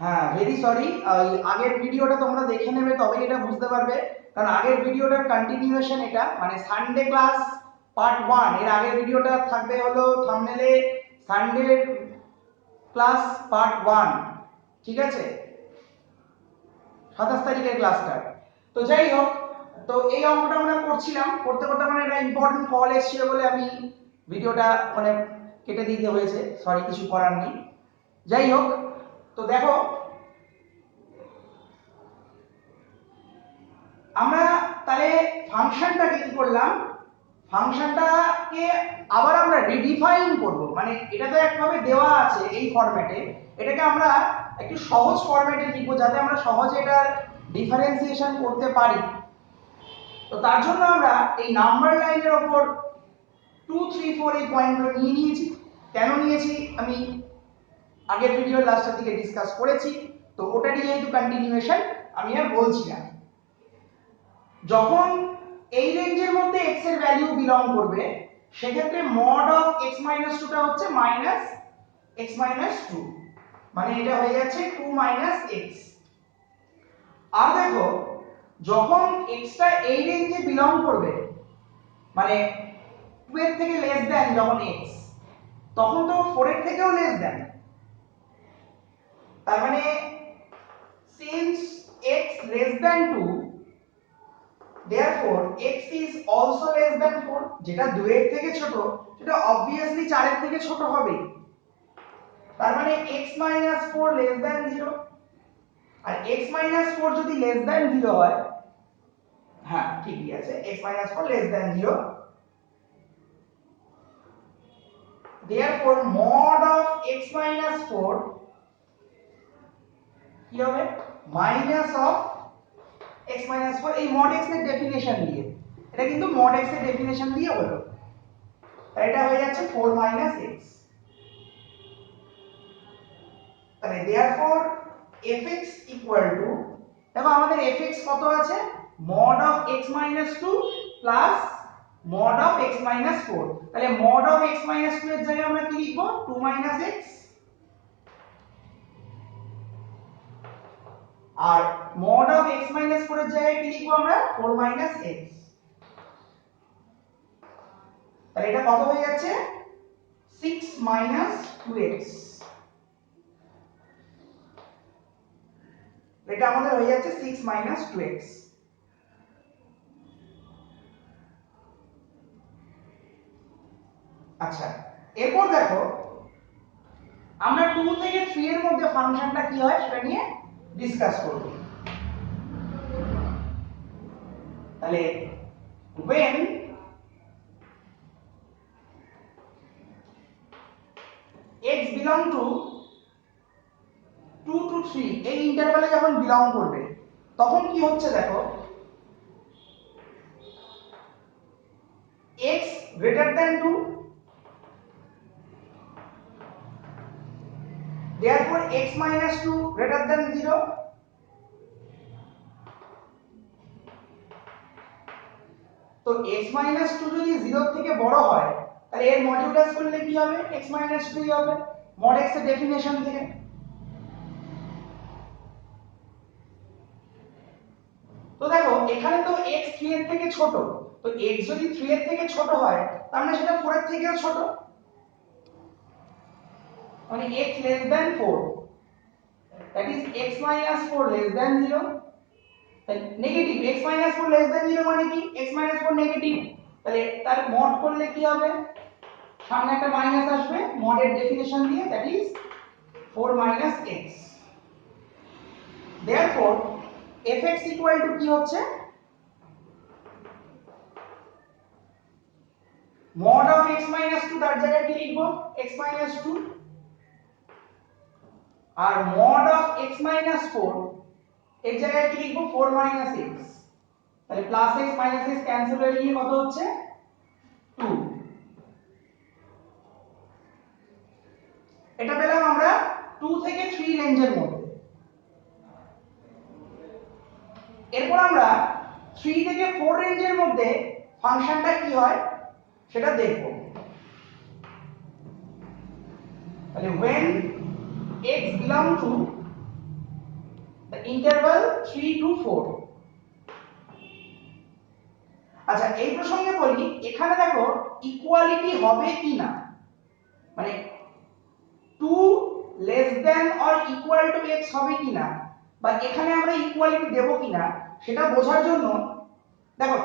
হ্যাঁ, very sorry, আগের ভিডিওটা তোমরা দেখে নেবে তবেই এটা বুঝতে পারবে, কারণ আগের ভিডিওটার কন্টিনিউয়েশন এটা, মানে সানডে ক্লাস পার্ট 1 এর আগের ভিডিওটা থাকবে হলো থাম্বনেলে সানডে ক্লাস পার্ট 1, ঠিক আছে, 27 তারিখের ক্লাসটা। তো যাই হোক, তো এই অঙ্কটা আমরা করছিলাম, করতে করতে মানে একটা ইম্পর্টেন্ট কল এসেছিল বলে আমি ভিডিওটা মানে কেটে দিতে হয়েছে, সরি, কিছু করার নেই। যাই হোক, তো দেখো আমরা তাহলে ফাংশনটাকে কি করলাম, ফাংশনটাকে আবার আমরা রিডিফাইন করব, মানে এটা তো একভাবে দেওয়া আছে এই ফরম্যাটে, এটাকে আমরা একটু সহজ ফরম্যাটে লিখব যাতে আমরা সহজে এটার ডিফারেন্সিয়েশন করতে পারি। তো তার জন্য আমরা এই নাম্বার লাইনের উপর 2 3 4 এই পয়েন্টগুলো নিয়ে নিয়েছি। কেন নিয়েছি আমি আগের ভিডিওর লাস্টের দিকে ডিসকাস করেছি, তো ওটারই যেহেতু কন্টিনিউয়েশন আমি আর বলছি না। যখন এই রেঞ্জের মধ্যে x এর ভ্যালু বিলং করবে সেক্ষেত্রে mod of x - 2 টা হচ্ছে -x - 2, মানে এটা হয়ে যাচ্ছে 2 - x। আর দেখো যখন x টা এই রেঞ্জে বিলং করবে, মানে 2 এর থেকে লেস দেন যখন x, তখন তো 4 এর থেকেও লেস দেন, তার মানে since x less than 2, therefore x is also less than 4, যেটা 2 এর থেকে ছোট সেটা obviously 4 এর থেকে ছোট হবে, তার মানে x - 4 less than 0, আর x - 4 যদি less than 0 হয়, হ্যাঁ ঠিকই আছে, x - 4 less than 0, therefore mod of x - 4 কি হবে, minus of x - 4, এই mod x এর ডেফিনেশন দিয়ে, এটা কিন্তু mod x এর ডেফিনেশন দিয়ে হলো, এটা হয়ে যাচ্ছে 4 - x। তাহলে therefore fx equal to, দেখো আমাদের fx কত আছে, mod of x - 2 plus mod of x - 4, তাহলে mod of x - 2 এর জায়গায় আমরা কি লিখব, 2 - x, R mod of x - 4 এর জায়গায় কি লিখব আমরা, 4 - x। তাহলে এটা কত হয়ে যাচ্ছে, 6 - 2x, এটা আমাদের হয়ে যাচ্ছে 6 - 2x। আচ্ছা, এরপর দেখো আমরা 2 থেকে 3 এর মধ্যে ফাংশনটা কি হয় সেটা নিয়ে ডিসকাস করব। তাহলে when x belong to 2 to 3 এই ইন্টারভ্যালে যখন বিলং করবে তখন কি হচ্ছে দেখো, x greater than 2, therefore x minus 2 greater than 0, তো x minus 2 যদি 0 থেকে বড় হয় তাহলে এর মডিউলাস করলে কি হবে, x minus 2 হবে mod x এর ডেফিনেশন থেকে। তো দেখো এখানে তো x 3 এর থেকে ছোট, তো x যদি 3 এর থেকে ছোট হয় তার মানে সেটা 4 এর থেকেও ছোট, মানে x less than 4, that is x minus 4 less than 0, negative x minus 4 less than 0 মানে কি, x minus 4 নেগেটিভ, তাহলে তার মড করলে কি হবে, সামনে একটা মাইনাস আসবে মড এর ডেফিনেশন দিয়ে, that is 4 minus x, therefore fx equal to কি হচ্ছে, mod of x minus 2 তার জায়গায় কি লিখবো, x minus 2, আর mod of x minus 4 এর জায়গায় কি লিখবো, 4 minus x, তাহলে plus x minus x cancel হয়ে গিয়ে কত হচ্ছে, 2। এটা পেলাম আমরা 2 থেকে 3 রেঞ্জের মধ্যে। এরপর আমরা 3 থেকে 4 রেঞ্জের মধ্যে ফাংশনটা কি হয় সেটা দেখব। তাহলে when x belong to interval 3 to 4। আচ্ছা এই প্রসঙ্গে বলি, এখানে দেখো ইকুয়ালিটি হবে কি না, মানে 2 less than or equal to x হবে কিনা, বা এখানে আমরা ইকুয়ালিটি দেব কিনা সেটা বোঝার জন্য দেখো,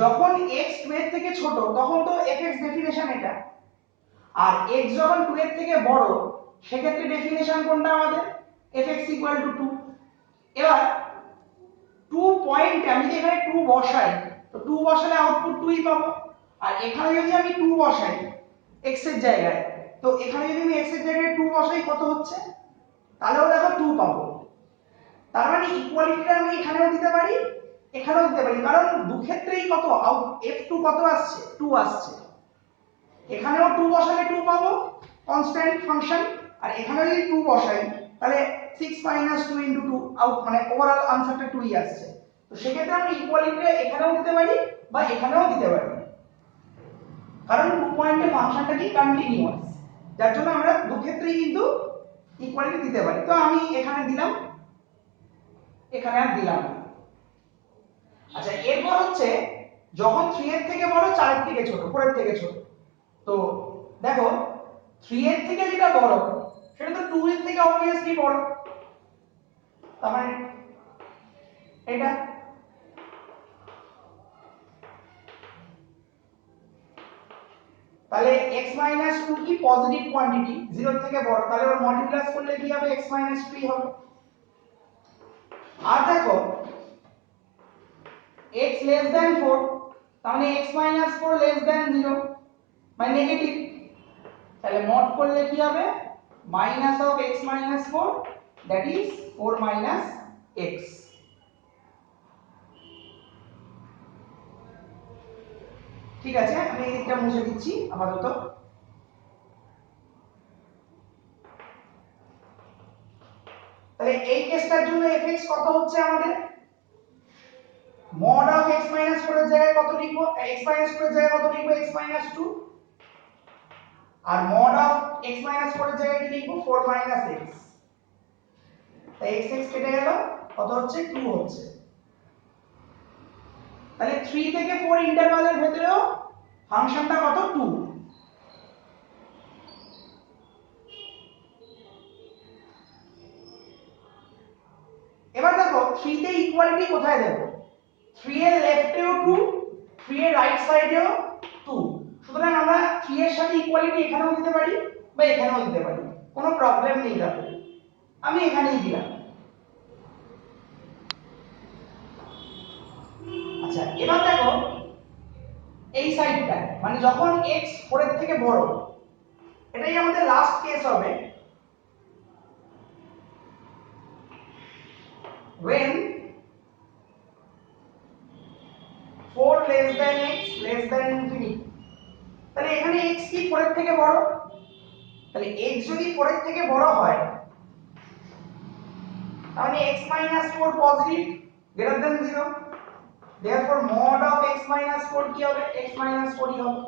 যখন x 2 এর থেকে ছোট তখন তো fx ডেফিনেশন এটা, আর x যখন 2 এর থেকে বড় সেক্ষেত্রে ডেফিনেশন কোনটা আমাদের, fx 2। এবার 2 পয়েন্টে আমি যদি এখানে 2 বসাই, তো 2 বসালে আউটপুট 2ই পাবো, আর এখানে যদি আমি 2 বসাই x এর জায়গায়, তো এখানে যদি আমি x এর জায়গায় 2 বসাই কত হচ্ছে, তাহলেও দেখো 2 পাবো। তার মানে ইকুয়ালিটিটা আমি এখানেও দিতে পারি এখানেও দিতে পারি, কারণ দু ক্ষেত্রেই কত f2 কত আসছে, 2 আসছে। এখানেও 2 বসালে 2 পাবো কনস্ট্যান্ট ফাংশন, আর এখানেও যদি 2 বসাই তাহলে 6 - 2 * 2 আউট, মানে ওভারঅল আনসারটা 2ই আসছে। তো সেক্ষেত্রে আমি ইকুয়ালিটিটা এখানেও দিতে পারি বা এখানেও দিতে পারি, কারণ 2 পয়েন্টে ফাংশনটা কি কন্টিনিউয়াস, যার জন্য আমরা দু ক্ষেত্রেই কিন্তু ইকুয়ালিটি দিতে পারি। তো আমি এখানে দিলাম, এখানে আর দিলাম না। আচ্ছা এরপর হচ্ছে যখন 3 এর থেকে বড়, 4 এর থেকে ছোট, 4 এর থেকে ছোট, তো দেখো 3 এর থেকে যেটা বড় সেটা তো 2 এর থেকে অবভিয়াসলি বড়, তার মানে এটা, তাহলে x - 2 কি পজিটিভ কোয়ান্টিটি, 0 এর থেকে বড়, তাহলে ওর মডুলাস করলে কি হবে, x - 3 হবে। আর দেখো x less than 4, তাহলে x - 4 less than 0 মানে নেগেটিভ, তাহলে মড করলে কি হবে, minus of x - 4 that is 4 - x। ঠিক আছে, আমি এই দিকটা মুছে দিচ্ছি আপাতত। তাহলে এই কেসটার জন্য fx কত হচ্ছে আমাদের, mod অফ x - 4 এর জায়গায় কত লিখবো, x - 4 এর জায়গায় কত লিখবো, x - 2, আর mod অফ x - 4 এর জায়গায় কি লিখবো, 4 - x। তাই x x কেটে গেল, কত হচ্ছে, 2 হচ্ছে। তাহলে 3 থেকে 4 ইন্টারভালের ভেতরেও ফাংশনটা কত, 2। এবার দেখো 3 তে ইকুয়ালিটি কোথায় দেব, 3 এর লেফটেও 2, 3 এর রাইট সাইডেও 2, সুতরাং আমরা 3 এর সাথে ইকুয়ালিটি এখানেও দিতে পারি বা এখানেও দিতে পারি, কোনো প্রবলেম নেই তাতে, আমি এখানেই দিলাম। আচ্ছা এবার দেখো এই সাইডটা, মানে যখন x 4 এর থেকে বড়, এটাই আমাদের লাস্ট কেস হবে, when 4 less than x less than infinity। তাহলে এখানে x কি 4 এর থেকে বড়, তাহলে x যদি 4 এর থেকে বড় হয় তাহলে x - 4 positive greater than 0, therefore mod of x - 4 কি হবে, x - 4 ই হবে।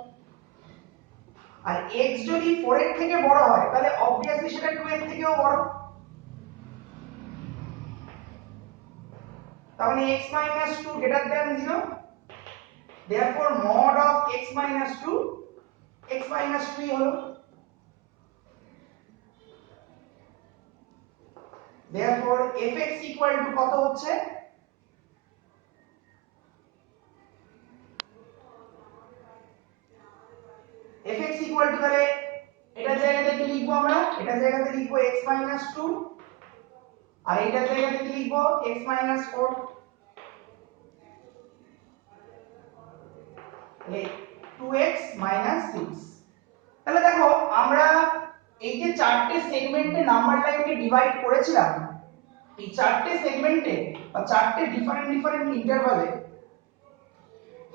আর x যদি 4 এর থেকে বড় হয় তাহলে obviously সেটা 2 এর থেকেও বড়, তাহলে x - 2 greater than 0, therefore mod of x - 2 x - 3 হলো, therefore fx equal to কত হচ্ছে, fx equal to তাহলে এটা জায়গাতে কি লিখবো আমরা, এটা জায়গাতে লিখবো x - 2, আর এটা জায়গাতে কি লিখবো, x - 4, তাহলে 2x - 6। তাহলে দেখো আমরা এই যে চারটে সেগমেন্টে নাম্বার লাইনকে ডিভাইড করেছিলাম, এই চারটে সেগমেন্টে বা চারটে ডিফারেন্ট ইন্টারভালে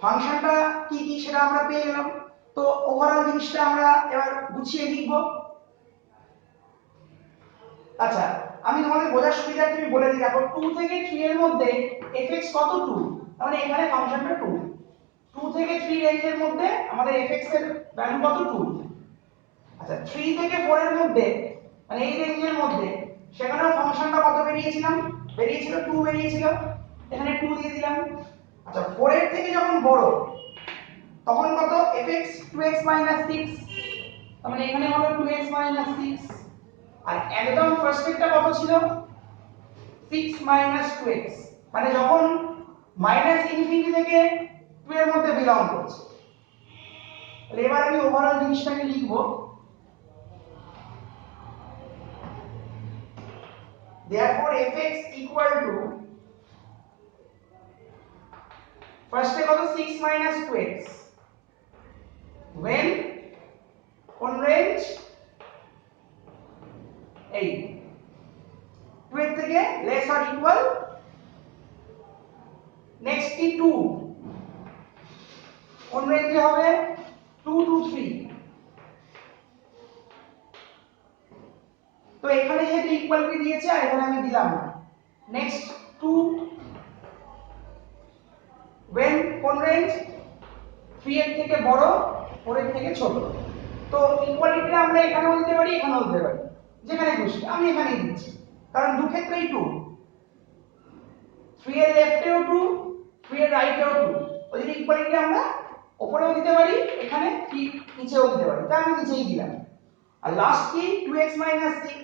ফাংশনটা কি কি সেটা আমরা পেয়ে গেলাম। তো ওভারঅল জিনিসটা আমরা এবার গুছিয়ে লিখব। আচ্ছা আমি তোমাদের বোঝার সুবিধার্থে আমি বলে দিই, দেখো 2 থেকে 3 এর মধ্যে fx কত, 2, তাহলে এখানে ফাংশনটা 2, 2 থেকে 3 রেঞ্জের মধ্যে আমাদের fx এর ভ্যালু কত, 2। আচ্ছা 3 থেকে 4 এর মধ্যে মানে এই রেঞ্জের মধ্যে সেখানেও ফাংশনটা কত বেরিয়েছিল 2 বেরিয়েছিল, এখানে 2 দিয়ে দিলাম। আচ্ছা 4 এর থেকে যখন বড় তখন কত fx 2x 6, তার মানে এখানে হলো 2x 6। আর একদম ফার্স্ট এরটা কত ছিল 6 2x, মানে যখন মাইনাস ইনফিনিটি থেকে 2 এর মধ্যে বিলং করছে। তাহলে এবার আমি ওভারঅল জিনিসটাকে লিখব, therefore fx equal to ফার্স্টে কত 6 2x when on range 8, 2 এর থেকে less or equal, next কি 2 on range হবে 2 to 3। তো এখানে যেহেতু ইকুয়ালিটি দিয়েছে আর এখানে আমি দিলাম না, নেক্সট 2 when কোন রেঞ্জ 3 এর থেকে বড় 4 এর থেকে ছোট। তো ইকুয়ালিটিটা আমরা এখানেও দিতে পারি এখানেও দিতে পারি, যেখানে খুশি আমি এখানেই দিচ্ছি, কারণ দু ক্ষেত্রেই 2, 3 এর লেফটেও 2 3 এর রাইটেও 2। ওই জন্য ইকুয়ালিটি আমরা উপরেও দিতে পারি এখানে ঠিক নিচেও দিতে পারি, তাই আমি নিচেই দিলাম। আর লাস্ট কি 2x 6,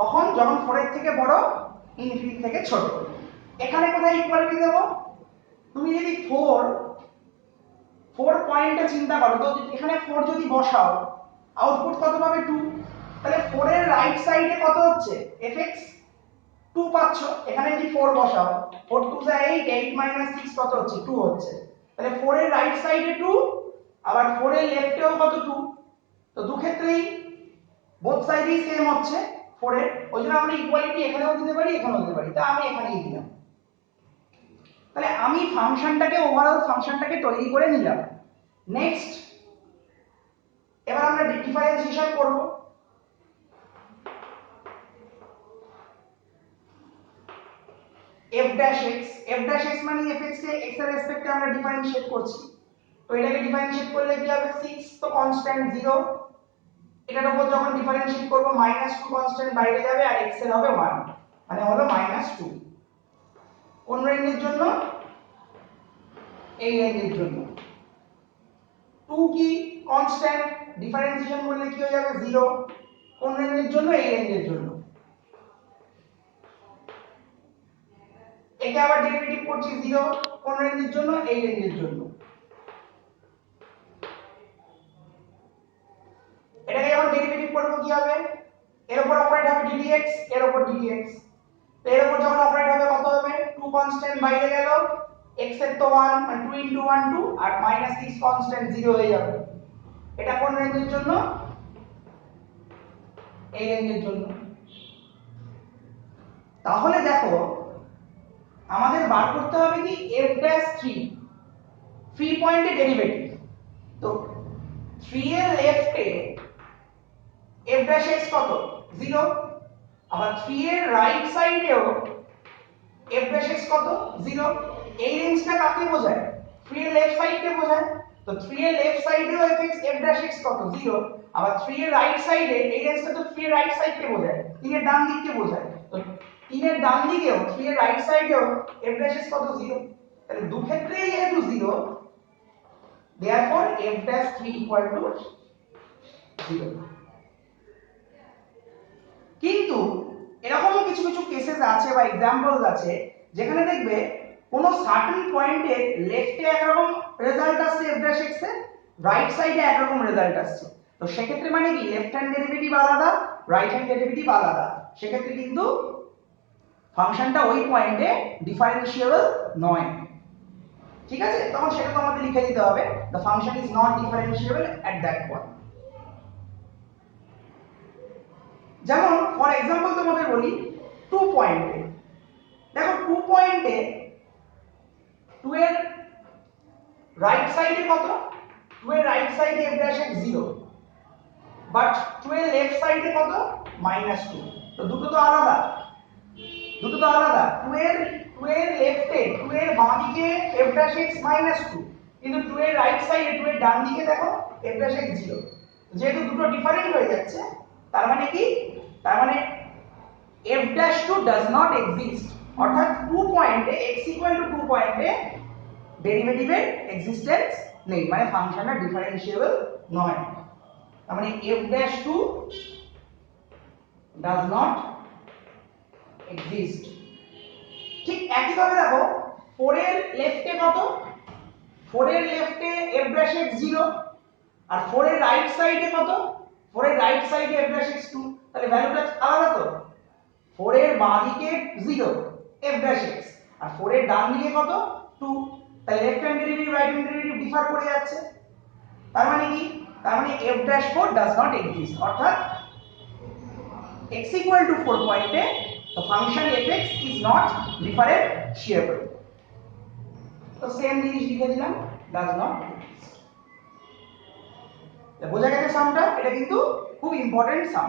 কখন যখন 4 এর থেকে বড় ইনফিনিটি থেকে ছোট। এখানে কোথায় ইকুয়ালিটি দেব, তুমি যদি 4 পয়েন্টটা চিন্তা করো, তো এখানে 4 যদি বসাও আউটপুট কত পাবে 2, তাহলে 4 এর রাইট সাইডে কত হচ্ছে fx 2 পাচ্ছ। এখানে যদি 4 বসাও 4 2 যা 8, 8 6 কত হচ্ছে 2 হচ্ছে, তাহলে 4 এর রাইট সাইডে 2 আবার 4 এর লেফটেও কত 2। তো দু ক্ষেত্রেই বোথ সাইডেই সেম হচ্ছে 4 এর, ওইজন্য আমরা ইকুয়ালিটি এখানেও দিতে পারি এখানেও দিতে পারি, তা আমি এখানেই দিলাম। তাহলে আমি ফাংশনটাকে ওভারঅল ফাংশনটাকে তৈরি করে নিলাম। নেক্সট এবার আমরা ডিফারেন্সিয়েশন করব। f'(x) মানে fx কে x এর রেসপেক্টে আমরা ডিফারেন্সিয়েট করছি। তো এটাকে ডিফারেন্সিয়েট করলে কি হবে 6 তো কনস্ট্যান্ট 0, এটার উপর যখন ডিফারেন্সিয়েট করব -2 কনস্ট্যান্ট বাইরে যাবে আর x এর হবে 1, মানে হলো -2। কোন রেঞ্জের জন্য, এই রেঞ্জের জন্য। 2 কি কনস্ট্যান্ট, ডিফারেন্সিয়েশন করলে কি হয়ে যাবে 0, কোন রেঞ্জের জন্য, এই রেঞ্জের জন্য। একে আবার ডেরিভেটিভ করছি 0, কোন রেঞ্জের জন্য, এই রেঞ্জের জন্য। এটাকে যখন ডেরিভেটিভ করব কি হবে, এর উপর অপারেট হবে ddx, এর উপর ddx। তো এর উপর যখন অপারেট হবে কত হবে 2 কনস্ট্যান্ট বাইরে গেল, x এর তো 1 মানে 2 * 1 2 আর -6 কনস্ট্যান্ট 0 হয়ে যাবে। এটা কোন রেঞ্জের জন্য, এই রেঞ্জের জন্য। তাহলে দেখো আমাদের বার করতে হবে কি f'3 পয়েন্টে ডেরিভেটিভ। তো 3 এর লেফটে f'(x) কত 0, আবার 3 এর রাইট সাইডেও f'(x) কত 0। এই রেঞ্জটা কাকে বোঝায়, 3 এর লেফট সাইডকে বোঝায়। তো 3 এর লেফট সাইডেও f'(x) কত 0, আবার 3 এর রাইট সাইডে এই রেঞ্জটা তো 3 এর রাইট সাইডকে বোঝায়, 3 এর ডান দিককে বোঝায়। তো 3 এর ডান দিকেও 3 এর রাইট সাইডেও f'(x) কত 0, তাহলে দু ক্ষেত্রেই যেহেতু 0, therefore f'3 = 0। কিন্তু এরকম কিছু কিছু কেসেস আছে বা एग्जांपल्स আছে যেখানে দেখবে কোন সার্টেন পয়েন্টে লেফটে একরকম রেজাল্ট আসছে f'(x) এর, রাইট সাইডে একরকম রেজাল্ট আসছে। তো সেক্ষেত্রে মানে কি লেফট হ্যান্ড ডেরিভেটিভ আলাদা রাইট হ্যান্ড ডেরিভেটিভ আলাদা, সেক্ষেত্রে কিন্তু ফাংশনটা ওই পয়েন্টে ডিফারেন্সিয়েবল নয়। ঠিক আছে, তখন সেটা তো আমাদের লিখে দিতে হবে the function is not differentiable at that point। যেমন ফর एग्जांपल তোমাদের বলি 2 পয়েন্টে, দেখো 2 পয়েন্টে 2 এর রাইট সাইডে কত, 2 এর রাইট সাইডে f'(x) 0, বাট 2 এর লেফট সাইডে কত -2। তো দুটো তো আলাদা, 2 এর 2 এর লেফটে 2 এর বাঁ দিকে f dash x minus 2, কিন্তু 2 এর রাইট সাইডে 2 এর ডান দিকে দেখো f dash x 0। যেহেতু দুটো ডিফারেন্ট হয়ে যাচ্ছে, তার মানে কি, তার মানে f dash 2 does not exist, অর্থাৎ 2 পয়েন্টে x equal to 2 পয়েন্টে ডেরিভেটিভের এক্সিস্টেন্স নেই, মানে ফাংশনটা ডিফারেন্সিয়েবল নয়। তার মানে f dash 2 does not exist। ঠিক একইভাবে দেখো 4 এর লেফটে কত, 4 এর লেফটে f dash x 0, আর 4 এর রাইট সাইডে কত, 4 এর রাইট সাইডে f dash x 2, তাহলে ভ্যালুটা আলাদা তো। 4 এর বাঁ দিকে 0 f dash x, আর 4 এর ডান দিকে কত 2, তাহলে left hand derivative right hand derivative differ করে যাচ্ছে। তার মানে কি, তার মানে f dash 4 does not exist, অর্থাৎ x equal to 4 পয়েন্টে the function fx is not differentiable। তো সেম জিনিস লিখে দিলাম, does not exist। বোঝা গেছে সামটা? এটা কিন্তু খুব ইম্পর্টেন্ট সাম।